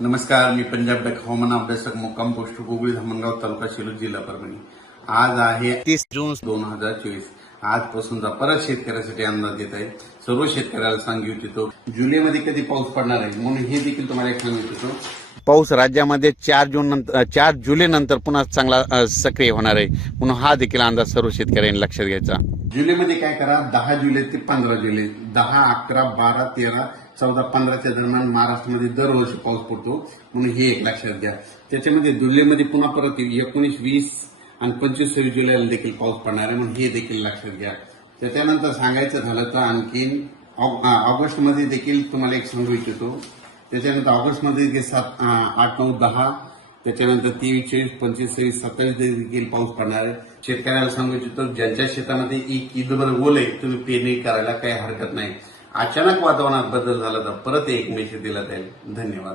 नमस्कार मी पंजाब डक हवामान अभ्यासक मुक्काम पोस्ट गुगळी धामणगाव तालुका शिरूर जिल्हा परभणी. आज आहे तीस जून दोन हजार चोवीस. आजपासूनचा परत शेतकऱ्यासाठी अंदाज येत आहे. सर्व शेतकऱ्याला सांगू इच्छितो जुलैमध्ये कधी पाऊस पडणार आहे? म्हणून हे देखील तुम्हाला एक सांगू इच्छितो. पाऊस राज्यामध्ये चार जून नंतर चार जुलै नंतर पुन्हा चांगला सक्रिय होणार आहे. म्हणून हा देखील अंदाज सर्व शेतकऱ्यांनी लक्षात घ्यायचा. जुलैमध्ये काय करा? दहा जुलै ते पंधरा जुलै. दहा अकरा बारा तेरा चौदा पंधराच्या दरम्यान महाराष्ट्रामध्ये दरवर्षी पाऊस पडतो. म्हणून हे एक लक्षात घ्या. त्याच्यामध्ये जुलैमध्ये पुन्हा परत एकोणीस वीस आणि पंचवीस सव्वीस जुलैला देखील पाऊस पडणार आहे म्हणून हे देखील लक्षात घ्या. त्याच्यानंतर सांगायचं झालं तर आणखीन ऑग- ऑगस्टमध्ये देखील तुम्हाला एक सांगू इच्छितो. त्याच्यानंतर ऑगस्टमध्ये सात आठ नऊ दहा त्याच्यानंतर तेवीस चोवीस पंचवीस सव्वीस सत्तावीस देखील पाऊस पडणार आहे. शेतकऱ्याला सांगू इच्छितो ज्यांच्या शेतामध्ये एक ईदभर ओल आहे तुम्ही पेरणी करायला काही हरकत नाही. अचानक वातावरणात बदल झाला तर परत एक मेसेज दिला जाईल. धन्यवाद.